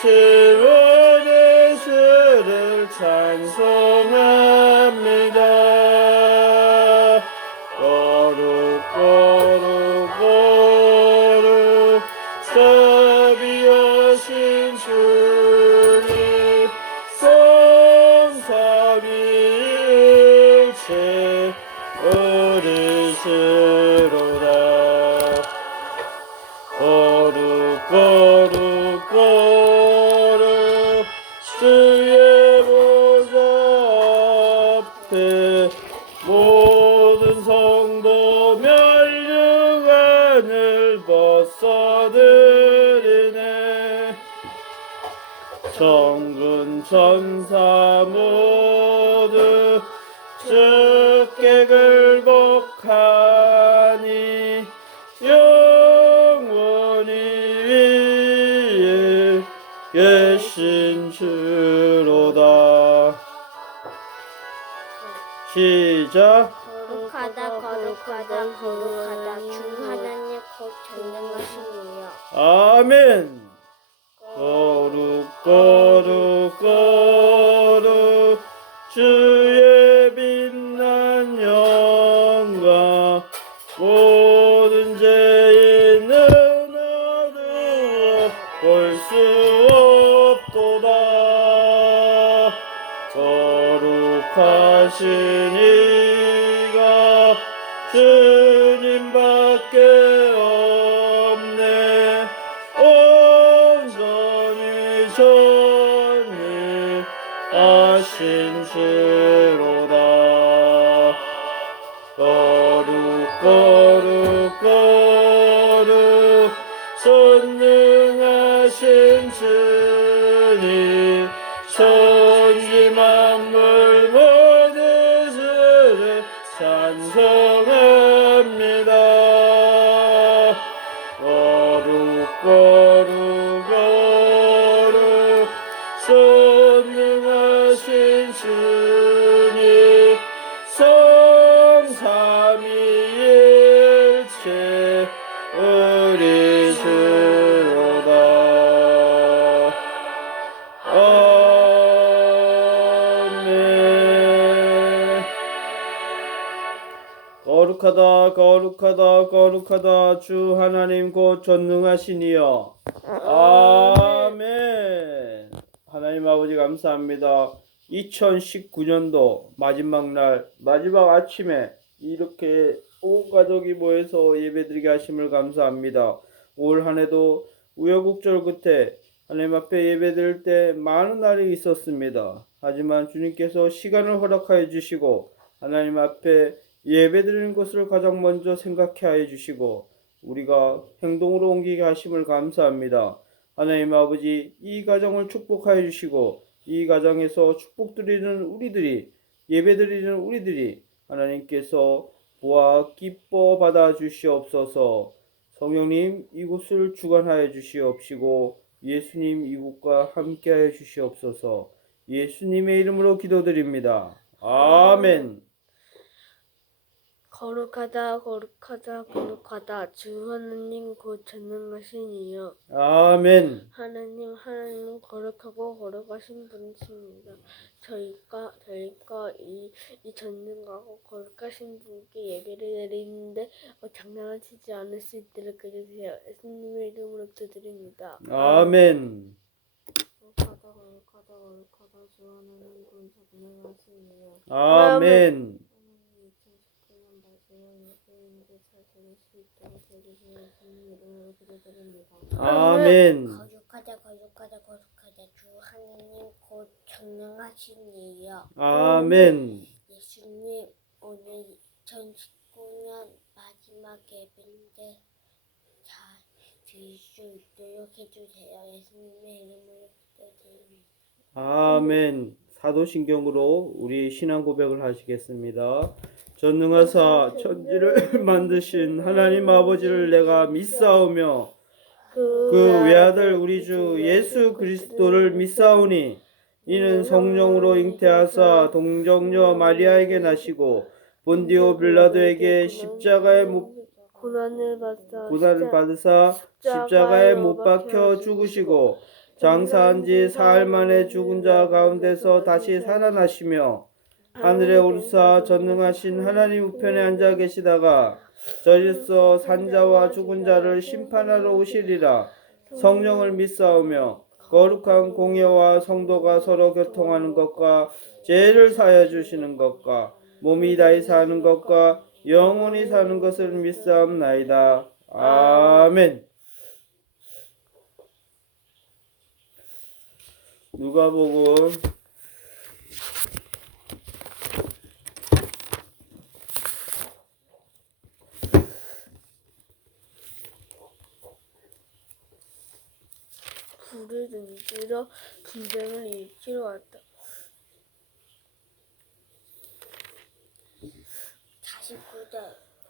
치운 예수를 찬송합니다. 거룩 거룩 거룩 자비하신 주님 성삼위일체 의리시로다. 거룩 거룩 거룩 주의 보좌 앞에 모든 성도 면류관을 벗어드리네. 천군 천사 모두 주께 굴복하니 영원히 위에 계신 주로다. 시작. 거룩하다 거룩하다 거룩하다 주 하나님 곧 전능하시니요. 아멘. 거룩 거룩 거룩 주의 빛난 영광 모든 죄인은 어두워 볼 수 없도다. 거룩하신 이가 주님밖에 없네. 온전히 전능하신 주로다. 거룩 거룩 거룩 전능하신 주님 천지 만물 모든 주를 찬송합니다. 거룩 거룩 거룩 전능하신 주님 성삼위일체 우리 주로다. 아멘. 거룩하다 거룩하다 거룩하다 주 하나님 곧 전능하시니여. 아멘. 하나님 아버지 감사합니다. 2019년도 마지막 날 마지막 아침에 이렇게 온 가족이 모여서 예배드리게 하심을 감사합니다. 올 한해도 우여곡절 끝에 하나님 앞에 예배드릴 때 많은 날이 있었습니다. 하지만 주님께서 시간을 허락하여 주시고 하나님 앞에 예배드리는 것을 가장 먼저 생각해 주시고 우리가 행동으로 옮기게 하심을 감사합니다. 하나님 아버지 이 가정을 축복하여 주시고 이 가정에서 축복드리는 우리들이 예배드리는 우리들이 하나님께서 보아 기뻐 받아 주시옵소서. 성령님 이곳을 주관하여 주시옵시고 예수님 이곳과 함께하여 주시옵소서. 예수님의 이름으로 기도드립니다. 아멘. 거룩하다 거룩하다 거룩하다 주 하나님 곧 전능하시니요. 아멘. 하나님은 거룩하고 거룩하신 분이십니다. 저희가 이 전능하고 거룩하신 분께 예배를 드리는데 장난하시지 않을 수 있도록 해주세요. 예수님의 이름으로 기도드립니다. 아멘. 거룩하다 주 하나님 곧 전능하시니요. 아멘. 2019년 마지막 예배인데 잘 지낼 수 있도록 해주세요. 예수님 이름으로 기도드립니다. 아멘. 거룩하다 주 하나님 곧 전능하시니요. 아멘. 예수님 오늘 2019년 마지막 예배인데 잘 드릴 수 있도록 해주세요. 예수님의 이름으로 기도드립니다. 아멘. 사도신경으로 우리 신앙 고백을 하시겠습니다. 전능하사 천지를 만드신 하나님 아버지를 내가 믿사오며 그 외아들 우리 주 예수 그리스도를 믿사오니 이는 성령으로 잉태하사 동정녀 마리아에게 나시고 본디오 빌라도에게 십자가에 고난을 받으사 십자가에 못 박혀 죽으시고 장사한 지 사흘 만에 죽은 자 가운데서 다시 살아나시며 하늘에 오르사 전능하신 하나님 우편에 앉아 계시다가 저리서 산자와 죽은 자를 심판하러 오시리라. 성령을 믿사오며 거룩한 공예와 성도가 서로 교통하는 것과 죄를 사하여 주시는 것과 몸이 다히 사는 것과 영원히 사는 것을 믿사옵나이다. 아멘. 누가복음 '불을 던지러 분쟁을 일으키러 왔다.'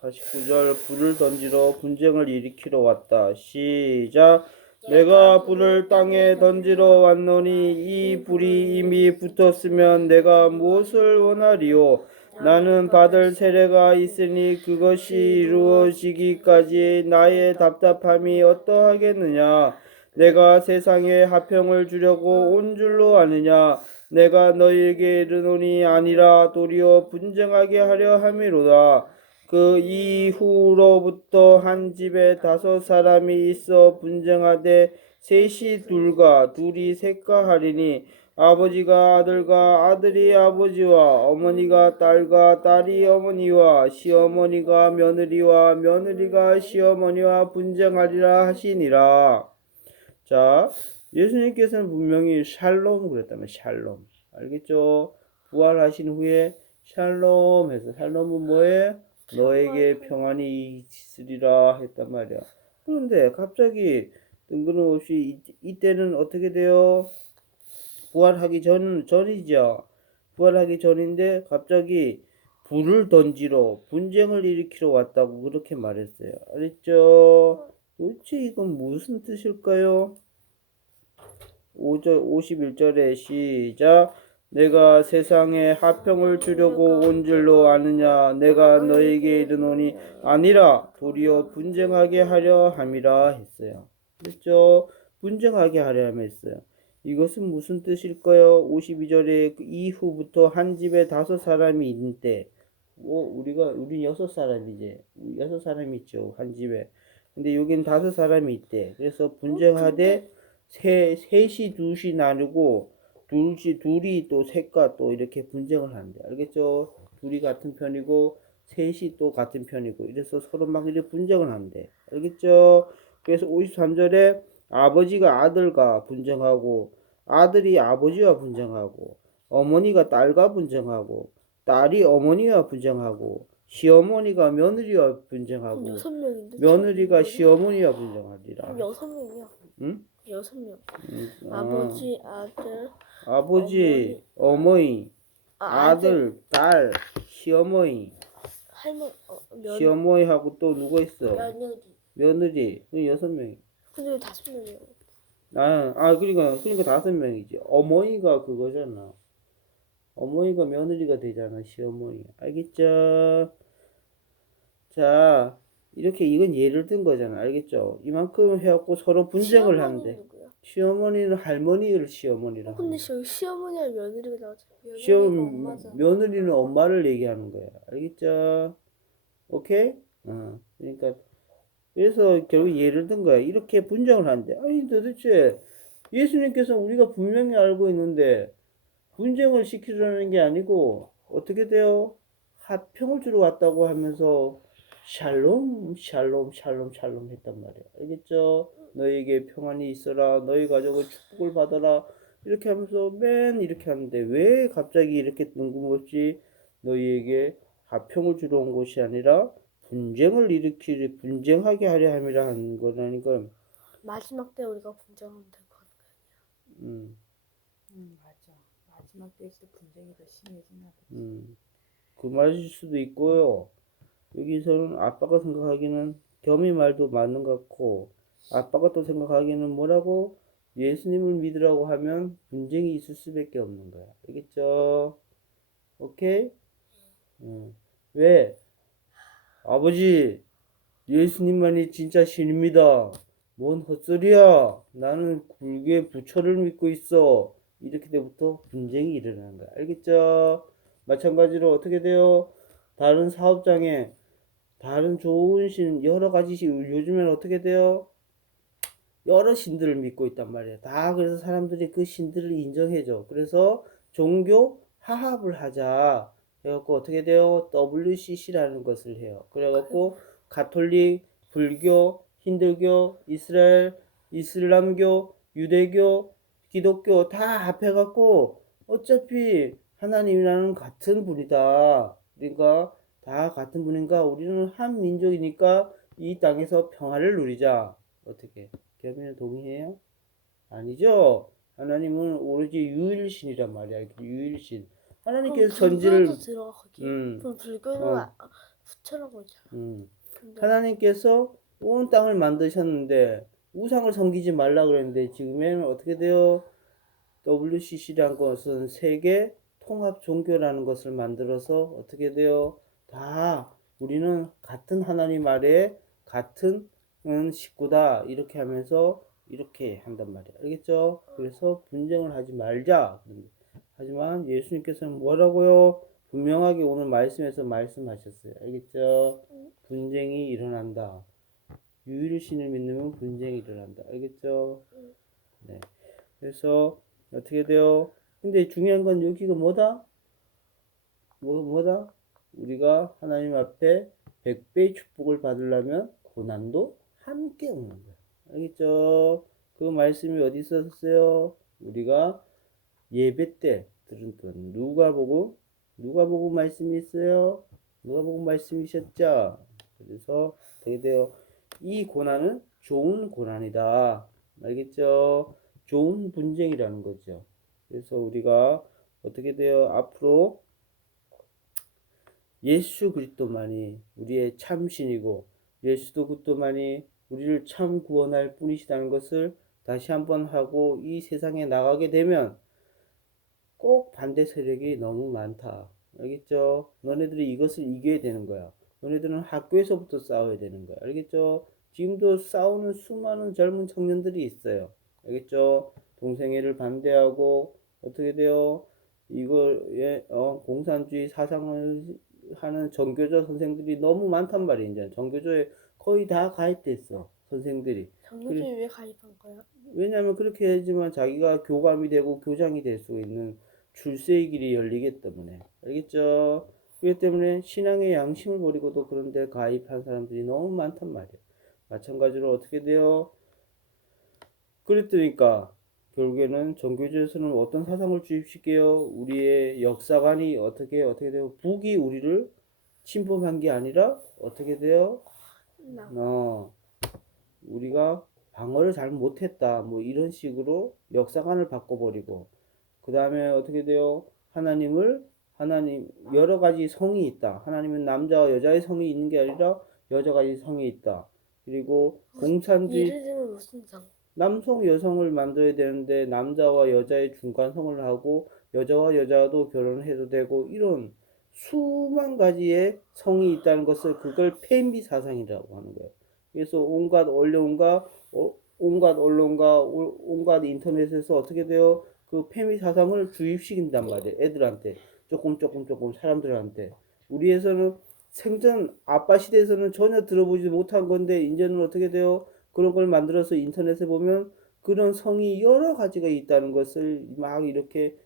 49절 불을 던지러 분쟁을 일으키러 왔다. 시작. 내가 불을 땅에 던지러 왔노니 이 불이 이미 붙었으면 내가 무엇을 원하리요? 나는 받을 세례가 있으니 그것이 이루어지기까지 나의 답답함이 어떠하겠느냐? 내가 세상에 화평을 주려고 온 줄로 아느냐? 내가 너희에게 이르노니 아니라 도리어 분쟁하게 하려 함이로다. 그 이후로부터 한 집에 5 사람이 있어 분쟁하되 셋이 둘과 둘이 셋과 하리니 아버지가 아들과 아들이 아버지와 어머니가 딸과 딸이 어머니와 시어머니가 며느리와 며느리가 시어머니와 분쟁하리라 하시니라. 자, 예수님께서는 분명히 샬롬 그랬다면 샬롬. 알겠죠? 부활하신 후에 샬롬 해서 샬롬은 뭐예요? 너에게 평안이 있으리라 했단 말이야. 그런데 갑자기 뜬금없이 이때는 어떻게 돼요? 부활하기 전이죠. 부활하기 전인데 갑자기 불을 던지러 분쟁을 일으키러 왔다고 그렇게 말했어요. 알겠죠? 도대체 이건 무슨 뜻일까요? 51절에 시작. 내가 세상에 화평을 주려고 온 줄로 아느냐? 내가 너에게 이르노니 아니라 도리어 분쟁하게 하려 함이라 했어요. 그렇죠? 분쟁하게 하려 함 했어요. 이것은 무슨 뜻일까요? 52절에 이후부터 한 집에 5 사람이 있는 때, 우리 6 사람이지. 6 사람이 있죠. 한 집에. 근데 여긴 5 사람이 있대. 그래서 분쟁하되 셋이 둘이 나누고 둘이 또 셋과 또 이렇게 분쟁을 한대. 알겠죠? 둘이 같은 편이고 셋이 또 같은 편이고 이래서 서로 막 이렇게 분쟁을 한대. 알겠죠? 그래서 53절에 아버지가 아들과 분쟁하고 아들이 아버지와 분쟁하고 어머니가 딸과 분쟁하고 딸이 어머니와 분쟁하고 시어머니가 며느리와 분쟁하고 6명인데 며느리가 시어머니와 분쟁하리라. 6명이야. 응? 6명. 아버지, 아들, 아버지, 어머니, 아들, 딸, 시어머니, 시어머니하고 또 누가 있어? 며느리. 6명이. 근데 왜 5명이야? 그러니까 5명이지. 어머니가 그거잖아. 어머니가 며느리가 되잖아, 시어머니. 알겠죠? 자, 이렇게 이건 예를 든 거잖아. 알겠죠? 이만큼 해갖고 서로 분쟁을 하는데. 누구야? 시어머니는 할머니를 시어머니라. 근데 저기 시어머니와 며느리가 나왔잖아. 엄마잖아. 며느리는 엄마를 얘기하는 거야. 알겠죠? 오케이? 그러니까 그래서 결국 예를 든 거야. 이렇게 분쟁을 하는데 아니 도대체 예수님께서 우리가 분명히 알고 있는데 분쟁을 시키려는 게 아니고 어떻게 돼요? 화평을 주러 왔다고 하면서 샬롬 샬롬 샬롬 샬롬 했단 말이야. 알겠죠? 너에게 평안이 있어라. 너희 가족은 축복을 받아라. 이렇게 하면서 맨 이렇게 하는데 왜 갑자기 이렇게 뜬금없이 너희에게 화평을 주러 온 것이 아니라 분쟁하게 하려 함이라 하는 거라니까. 마지막 때 우리가 분쟁하면 될 것 같아. 맞아. 마지막 때일수록 분쟁이 더 심해지나 보지. 그 말일 수도 있고요. 여기서는 아빠가 생각하기는 겸이 말도 맞는 것 같고 아빠가 또 생각하기는 뭐라고? 예수님을 믿으라고 하면 분쟁이 있을 수밖에 없는 거야. 알겠죠? 오케이? 왜? 아버지, 예수님만이 진짜 신입니다. 뭔 헛소리야? 나는 굴게 부처를 믿고 있어. 이렇게 때부터 분쟁이 일어나는 거야. 알겠죠? 마찬가지로 어떻게 돼요? 다른 사업장에 다른 좋은 신 여러 가지 신 요즘엔 어떻게 돼요? 여러 신들을 믿고 있단 말이야. 다 그래서 사람들이 그 신들을 인정해줘. 그래서 종교 화합을 하자. 그래갖고 어떻게 돼요? WCC라는 것을 해요. 그래갖고 가톨릭, 불교, 힌두교, 이스라엘, 이슬람교, 유대교, 기독교 다 합해갖고 어차피 하나님이라는 같은 분이다. 그러니까 다 같은 분인가 우리는 한 민족이니까 이 땅에서 평화를 누리자. 어떻게? 개미는 동의해요? 아니죠. 하나님은 오로지 유일신이란 말이야. 유일신. 하나님께서 전지를 불교도 들어가기. 음, 그럼 불교는 어, 부처라고 했잖아. 근데 하나님께서 온 땅을 만드셨는데 우상을 섬기지 말라 그랬는데 지금에는 어떻게 돼요? WCC라는 것은 세계 통합 종교라는 것을 만들어서 어떻게 돼요? 다 우리는 같은 하나님 아래 같은 식구다 이렇게 하면서 이렇게 한단 말이야. 알겠죠? 그래서 분쟁을 하지 말자. 하지만 예수님께서는 뭐라고요? 분명하게 오늘 말씀에서 말씀하셨어요. 알겠죠? 분쟁이 일어난다. 유일신을 믿으면 분쟁이 일어난다. 알겠죠? 네. 그래서 어떻게 돼요? 근데 중요한 건 여기가 뭐다? 뭐다? 우리가 하나님 앞에 100배의 축복을 받으려면 고난도 함께 오는 거야. 알겠죠? 그 말씀이 어디 있었어요? 우리가 예배 때 들은 것 누가복음 말씀이 있어요. 누가복음 말씀이셨죠. 그래서 어떻게 돼요? 이 고난은 좋은 고난이다. 알겠죠? 좋은 분쟁이라는 거죠. 그래서 우리가 어떻게 돼요? 앞으로 예수 그리스도만이 우리의 참신이고 예수 그리스도만이 우리를 참 구원할 뿐이시다는 것을 다시 한번 하고 이 세상에 나가게 되면 꼭 반대 세력이 너무 많다. 알겠죠? 너네들이 이것을 이겨야 되는 거야. 너네들은 학교에서부터 싸워야 되는 거야. 알겠죠? 지금도 싸우는 수많은 젊은 청년들이 있어요. 알겠죠? 동성애를 반대하고 어떻게 돼요? 이거에 공산주의 사상을 하는 정교조 선생들이 너무 많단 말이야. 이제 정교조에 거의 다 가입됐어. 선생들이. 정교조에 왜 가입한 거야? 왜냐하면 그렇게 해야지만 자기가 교감이 되고 교장이 될 수 있는 출세의 길이 열리기 때문에. 알겠죠? 그렇기 때문에 신앙의 양심을 버리고도 그런데 가입한 사람들이 너무 많단 말이야. 마찬가지로 어떻게 돼요? 그랬더니까 결국에는 정교조에서는 어떤 사상을 주입시켜요? 우리의 역사관이 어떻게 돼요? 북이 우리를 침범한 게 아니라 어떻게 돼요? 우리가 방어를 잘 못했다. 뭐 이런 식으로 역사관을 바꿔버리고 그 다음에 어떻게 돼요? 하나님 여러 가지 성이 있다. 하나님은 남자와 여자의 성이 있는 게 아니라 여자 가지 성이 있다. 그리고 공산주의 예를 들면 무슨 상? 남성 여성을 만들어야 되는데 남자와 여자의 중간성을 하고 여자와 여자도 결혼해도 되고 이런 수만 가지의 성이 있다는 것을 그걸 폐미 사상이라고 하는 거예요. 그래서 온갖 언론과 온갖 인터넷에서 어떻게 돼요? 그 폐미 사상을 주입시킨단 말이에요. 애들한테 조금 사람들한테 우리에서는 생전 아빠 시대에서는 전혀 들어보지 못한 건데 이제는 어떻게 돼요? 그런 걸 만들어서 인터넷에 보면 그런 성이 여러 가지가 있다는 것을 막 이렇게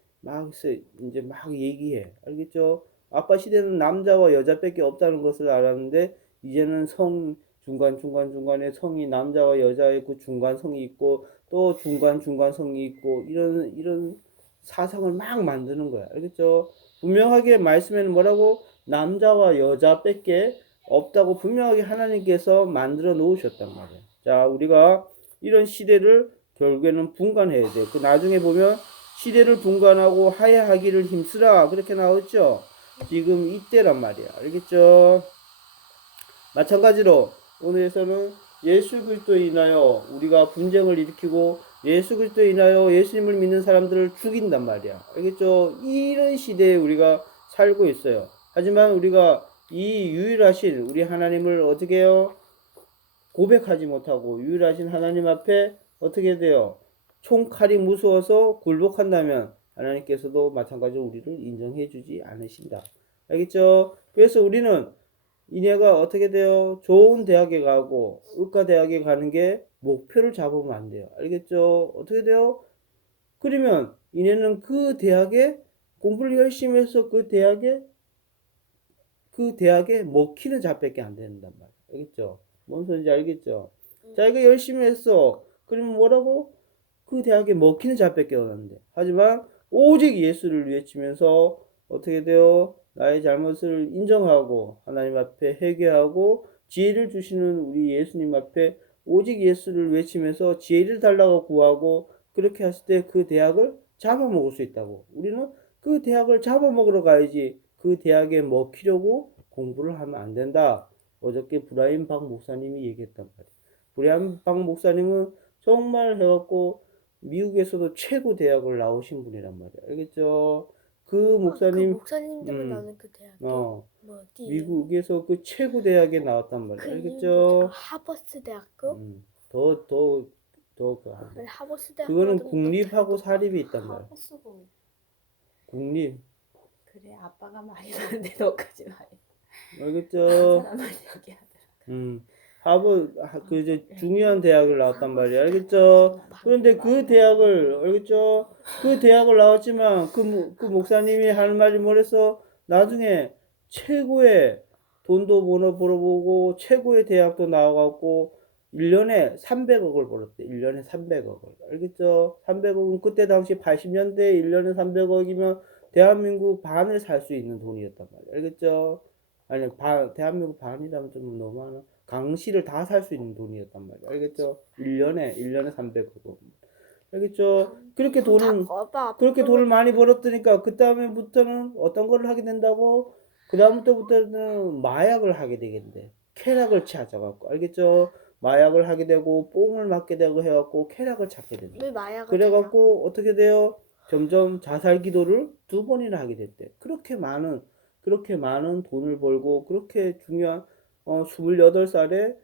이제 막 얘기해. 알겠죠? 아빠 시대는 남자와 여자밖에 없다는 것을 알았는데 이제는 중간에 성이 남자와 여자의 그 중간성이 있고 또 중간성이 있고 이런 사상을 막 만드는 거야. 알겠죠? 분명하게 말씀에는 뭐라고? 남자와 여자밖에 없다고 분명하게 하나님께서 만들어 놓으셨단 말이에요. 자, 우리가 이런 시대를 결국에는 분간해야 돼. 그 나중에 보면 시대를 분간하고 하야하기를 힘쓰라. 그렇게 나왔죠? 지금 이때란 말이야. 알겠죠? 마찬가지로 오늘에서는 예수 그리스도에 인하여 우리가 분쟁을 일으키고 예수 그리스도에 인하여 예수님을 믿는 사람들을 죽인단 말이야. 알겠죠? 이런 시대에 우리가 살고 있어요. 하지만 우리가 이 유일하신 우리 하나님을 어떻게 해요? 고백하지 못하고 유일하신 하나님 앞에 어떻게 돼요? 총칼이 무서워서 굴복한다면 하나님께서도 마찬가지로 우리를 인정해 주지 않으신다. 알겠죠? 그래서 우리는 이내가 어떻게 돼요? 좋은 대학에 가고 의과대학에 가는 게 목표를 잡으면 안 돼요. 알겠죠? 어떻게 돼요? 그러면 이내는 그 대학에 공부를 열심히 해서 그 대학에 먹히는 자밖에 안 된단 말이야. 알겠죠? 뭔 소리인지 알겠죠? 자기가 열심히 했어. 그러면 뭐라고? 그 대학에 먹히는 자밖에 없는데. 하지만 오직 예수를 외치면서 어떻게 돼요? 나의 잘못을 인정하고 하나님 앞에 회개하고 지혜를 주시는 우리 예수님 앞에 오직 예수를 외치면서 지혜를 달라고 구하고 그렇게 했을 때 그 대학을 잡아먹을 수 있다고. 우리는 그 대학을 잡아먹으러 가야지 그 대학에 먹히려고 공부를 하면 안 된다. 어저께 브라임 박 목사님이 얘기했단 말이에요. 브라임 박 목사님은 정말 해갖고 미국에서도 최고 대학을 나오신 분이란 말이에요. 알겠죠? 그 목사님, 그 목사님 때문에 나는 그 대학교 뭐 어디? 미국에서 그 최고 대학에 나왔단 말이에요. 그 알겠죠? 하버스 대학교? 더 아니, 하버스 대학교. 그거는 국립하고 사립이 있단 말이야. 하버스고. 국립. 그래 아빠가 많이 나는데 너까지 많이. 알겠죠? 사람만 얘기하더라. 그 이제 중요한 대학을 나왔단 말이야. 알겠죠? 그런데 그 대학을 알겠죠? 그 대학을 나왔지만 그 목사님이 하는 말이 뭐랬어? 나중에 최고의 돈도 벌어보고 최고의 대학도 나와갖고 1년에 300억을 벌었대. 1년에 300억을. 알겠죠? 300억은 그때 당시 80년대 1년에 300억이면 대한민국 반을 살 수 있는 돈이었단 말이야. 알겠죠? 아니, 대한민국 반이라면 좀 너무하나? 강시를 다 살 수 있는 돈이었단 말이야. 알겠죠? 1년에 300억. 알겠죠? 그렇게 돈을 많이 벌었으니까, 그 다음에부터는 어떤 걸 하게 된다고? 그 다음부터는 마약을 하게 되겠는데. 쾌락을 찾아갖고. 알겠죠? 마약을 하게 되고, 뽕을 맞게 되고 해갖고, 쾌락을 찾게 된다. 왜 마약을 그래갖고, 어떻게 돼요? 점점 자살 기도를 2번이나 하게 됐대. 그렇게 많은 돈을 벌고 그렇게 중요한 28살에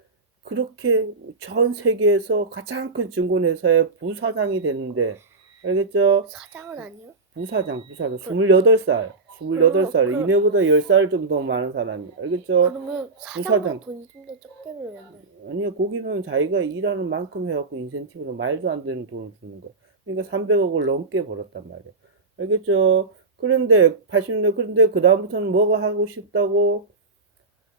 그렇게 전 세계에서 가장 큰 증권회사의 부사장이 됐는데 알겠죠? 사장은 아니야? 부사장 28살 이내보다 10살 좀 더 많은 사람이 알겠죠? 그러면 부사장. 사장은 돈이 좀 더 적게 벌겠네. 아니요 거기는 자기가 일하는 만큼 해갖고 인센티브로 말도 안 되는 돈을 주는 거야. 그러니까 300억을 넘게 벌었단 말이야. 알겠죠? 그런데 그 다음부터는 뭐가 하고 싶다고?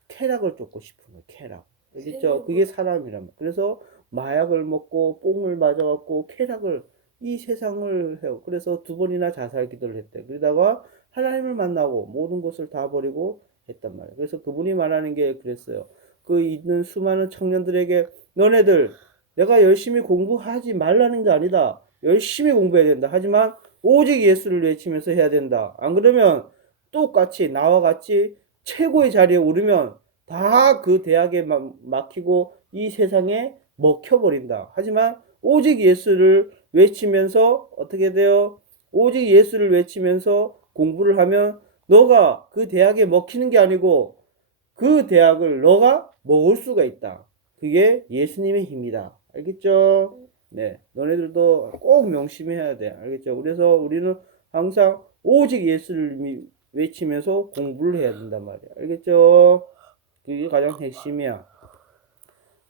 쾌락을 쫓고 싶은 거야. 쾌락. 알겠죠? 그게 사람이란 말이야. 그래서 마약을 먹고 뽕을 맞아갖고 쾌락을 이 세상을 해요. 그래서 2번이나 자살 기도를 했대. 그러다가 하나님을 만나고 모든 것을 다 버리고 했단 말이야. 그래서 그분이 말하는 게 그랬어요. 그 있는 수많은 청년들에게 너네들 내가 열심히 공부하지 말라는 게 아니다. 열심히 공부해야 된다. 하지만 오직 예수를 외치면서 해야 된다. 안 그러면 똑같이 나와 같이 최고의 자리에 오르면 다 그 대학에 막히고 이 세상에 먹혀버린다. 하지만 오직 예수를 외치면서 어떻게 돼요? 오직 예수를 외치면서 공부를 하면 너가 그 대학에 먹히는 게 아니고 그 대학을 너가 먹을 수가 있다. 그게 예수님의 힘이다. 알겠죠? 네, 너네들도 꼭 명심해야 돼. 알겠죠? 그래서 우리는 항상 오직 예수를 외치면서 공부를 해야 된단 말이야. 알겠죠? 그게 가장 핵심이야.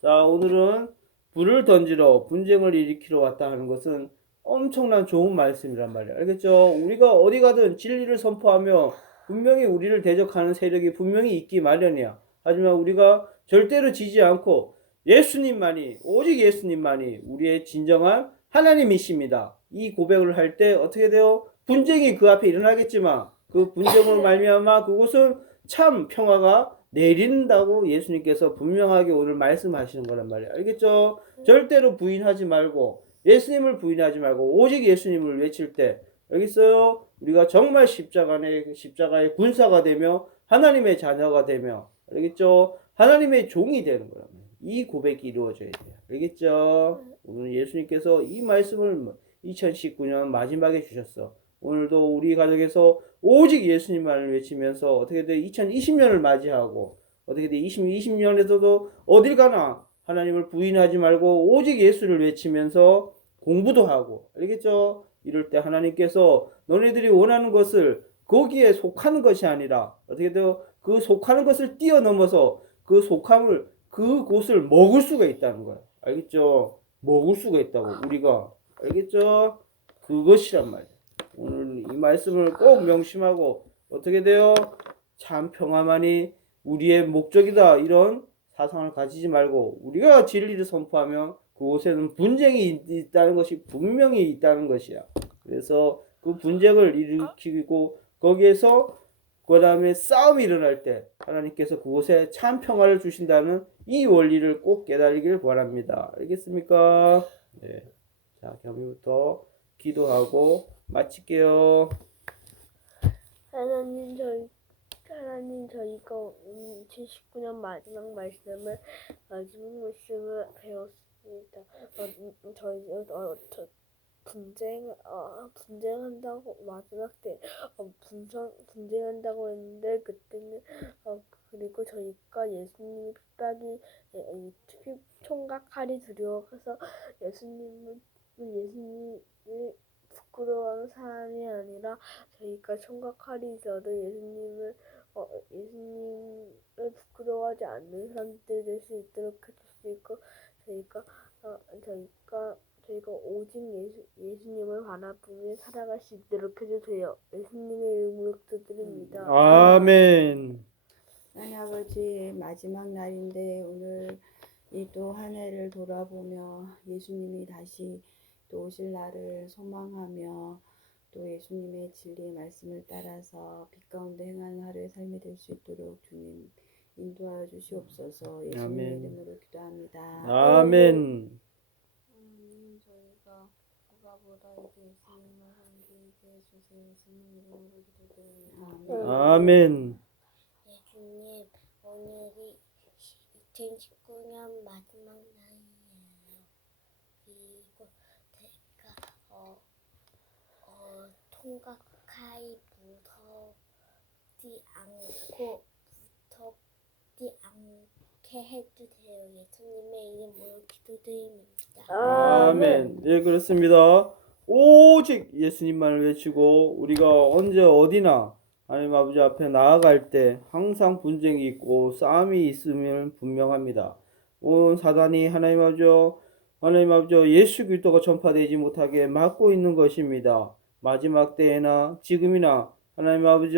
자, 오늘은 불을 던지러 분쟁을 일으키러 왔다 하는 것은 엄청난 좋은 말씀이란 말이야. 알겠죠? 우리가 어디 가든 진리를 선포하며 분명히 우리를 대적하는 세력이 분명히 있기 마련이야. 하지만 우리가 절대로 지지 않고 예수님만이 오직 예수님만이 우리의 진정한 하나님이십니다. 이 고백을 할 때 어떻게 돼요? 분쟁이 그 앞에 일어나겠지만 그 분쟁으로 말미암아 그곳은 참 평화가 내린다고 예수님께서 분명하게 오늘 말씀하시는 거란 말이에요. 알겠죠? 절대로 부인하지 말고 예수님을 부인하지 말고 오직 예수님을 외칠 때 여기 있어요. 우리가 정말 십자가의 군사가 되며 하나님의 자녀가 되며 알겠죠? 하나님의 종이 되는 거란 말이에요. 이 고백이 이루어져야 돼요. 알겠죠? 오늘 예수님께서 이 말씀을 2019년 마지막에 주셨어. 오늘도 우리 가족에서 오직 예수님만을 외치면서 어떻게 돼? 2020년을 맞이하고 어떻게 돼? 2020년에서도 어딜 가나 하나님을 부인하지 말고 오직 예수를 외치면서 공부도 하고, 알겠죠? 이럴 때 하나님께서 너네들이 원하는 것을 거기에 속하는 것이 아니라 어떻게 돼요? 그 속하는 것을 뛰어넘어서 그 속함을 그곳을 먹을 수가 있다는 거예요. 알겠죠? 먹을 수가 있다고 우리가. 알겠죠? 그것이란 말이에요. 오늘 이 말씀을 꼭 명심하고 어떻게 돼요? 참 평화만이 우리의 목적이다. 이런 사상을 가지지 말고 우리가 진리를 선포하면 그곳에는 분쟁이 있다는 것이 분명히 있다는 것이야. 그래서 그 분쟁을 일으키고 거기에서 그 다음에 싸움이 일어날 때 하나님께서 그곳에 참 평화를 주신다는 이 원리를 꼭 깨달으길 바랍니다. 알겠습니까? 네. 자, 겸이부터 기도하고 마칠게요. 하나님 저희가 2019년 마지막 말씀을 배웠습니다. 분쟁한다고 마지막 때 분쟁한다고 했는데 그때는 그리고 저희가 예수님이 핍박이 총각 칼이 두려워서 예수님을 부끄러워하는 사람이 아니라 저희가 총각 칼이 있어도 예수님을 부끄러워하지 않는 사람들이 될 수 있도록 해주시고 저희가 오직 예수님을 바라보며 살아갈 수 있도록 해주세요. 예수님의 이름으로 기도드립니다. 아멘. 하나님 아버지, 마지막 날인데 오늘 이 또 한 해를 돌아보며 예수님이 다시 또 오실 날을 소망하며 또 예수님의 진리의 말씀을 따라서 빛 가운데 행하는 하루의 삶이 될 수 있도록 주님 인도하여 주시옵소서. 예수님의 아멘. 이름으로 기도합니다. 아멘. 저희가 보다 이제 예수님을 섬기게 해주세요. 예수님 이름으로 기도드립니다. 아멘. 예수님, 오늘이 2019년 마지막 날이에요. 그리고 제가 통각하이 무섭지 않게 해주세요. 예수님의 이름으로 기도드립니다. 아멘. 네, 그렇습니다. 오직 예수님만을 외치고 우리가 언제 어디나 하나님 아버지 앞에 나아갈 때 항상 분쟁이 있고 싸움이 있으면 분명합니다. 온 사단이 하나님 아버지 예수 그리스도가 전파되지 못하게 막고 있는 것입니다. 마지막 때에나 지금이나 하나님 아버지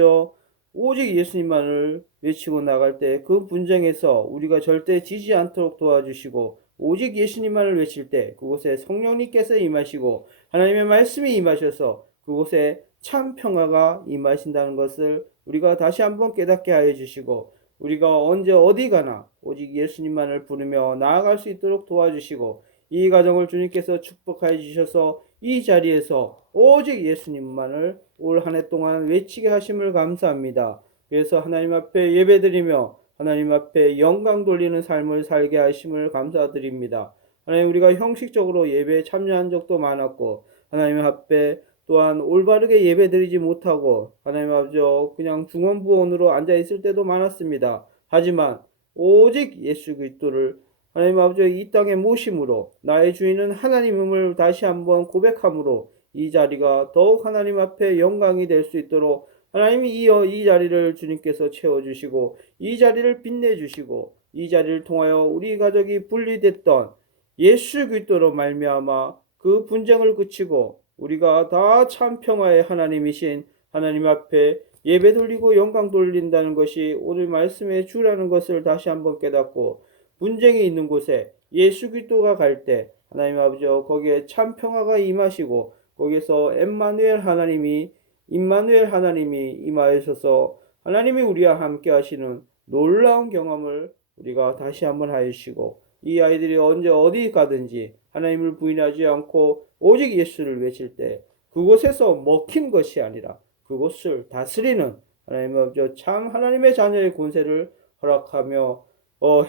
오직 예수님만을 외치고 나갈 때 그 분쟁에서 우리가 절대 지지 않도록 도와주시고 오직 예수님만을 외칠 때 그곳에 성령님께서 임하시고 하나님의 말씀이 임하셔서 그곳에 참 평화가 임하신다는 것을 우리가 다시 한번 깨닫게 하여 주시고 우리가 언제 어디 가나 오직 예수님만을 부르며 나아갈 수 있도록 도와주시고 이 가정을 주님께서 축복하여 주셔서 이 자리에서 오직 예수님만을 올 한 해 동안 외치게 하심을 감사합니다. 그래서 하나님 앞에 예배드리며 하나님 앞에 영광 돌리는 삶을 살게 하심을 감사드립니다. 하나님 우리가 형식적으로 예배에 참여한 적도 많았고 하나님 앞에 또한 올바르게 예배드리지 못하고 하나님 아버지 그냥 중원부원으로 앉아있을 때도 많았습니다. 하지만 오직 예수 그리스도를 하나님 아버지 이 땅에 모심으로 나의 주인은 하나님임을 다시 한번 고백함으로 이 자리가 더욱 하나님 앞에 영광이 될 수 있도록 하나님이 이 자리를 주님께서 채워주시고 이 자리를 빛내주시고 이 자리를 통하여 우리 가족이 분리됐던 예수 그리스도로 말미암아 그 분쟁을 그치고 우리가 다 참 평화의 하나님이신 하나님 앞에 예배 돌리고 영광 돌린다는 것이 오늘 말씀의 주라는 것을 다시 한번 깨닫고 분쟁이 있는 곳에 예수 그리스도가 갈 때 하나님 아버지 거기에 참 평화가 임하시고 거기서 임마누엘 하나님이 임하셔서 하나님이 우리와 함께 하시는 놀라운 경험을 우리가 다시 한번 하시고 이 아이들이 언제 어디 가든지 하나님을 부인하지 않고 오직 예수를 외칠 때 그곳에서 먹힌 것이 아니라 그곳을 다스리는 하나님 아버지 참 하나님의 자녀의 권세를 허락하며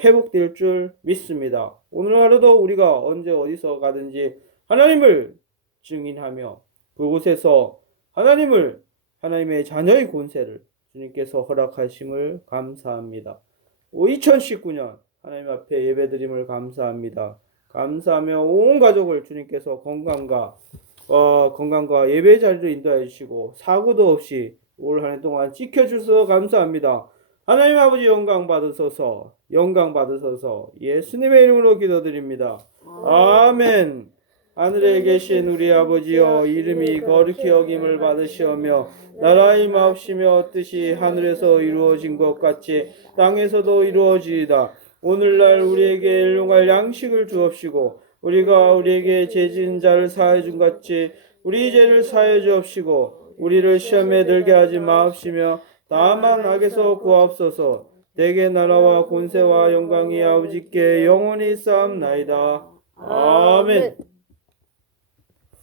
회복될 줄 믿습니다. 오늘 하루도 우리가 언제 어디서 가든지 하나님을 증인하며 그곳에서 하나님의 자녀의 권세를 주님께서 허락하심을 감사합니다. 2019년 하나님 앞에 예배드림을 감사합니다. 감사하며 온 가족을 주님께서 건강과 예배 자리로 인도해 주시고 사고도 없이 올 한 해 동안 지켜주셔서 감사합니다. 하나님 아버지 영광 받으소서, 영광 받으소서. 예수님의 이름으로 기도드립니다. 아멘. 하늘에 계신 우리 아버지여, 이름이 거룩히 여김을 받으시오며 나라의 마옵시며 뜻이 하늘에서 이루어진 것 같이 땅에서도 이루어지이다. 오늘날 우리에게 일용할 양식을 주옵시고 우리가 우리에게 죄 지은 자를 사하여 준 같이 우리 죄를 사하여 주옵시고 우리를 시험에 들게 하지 마옵시며 다만 악에서 구하옵소서. 내게 나라와 권세와 영광이 아버지께 영원히 쌓옵나이다. 아멘.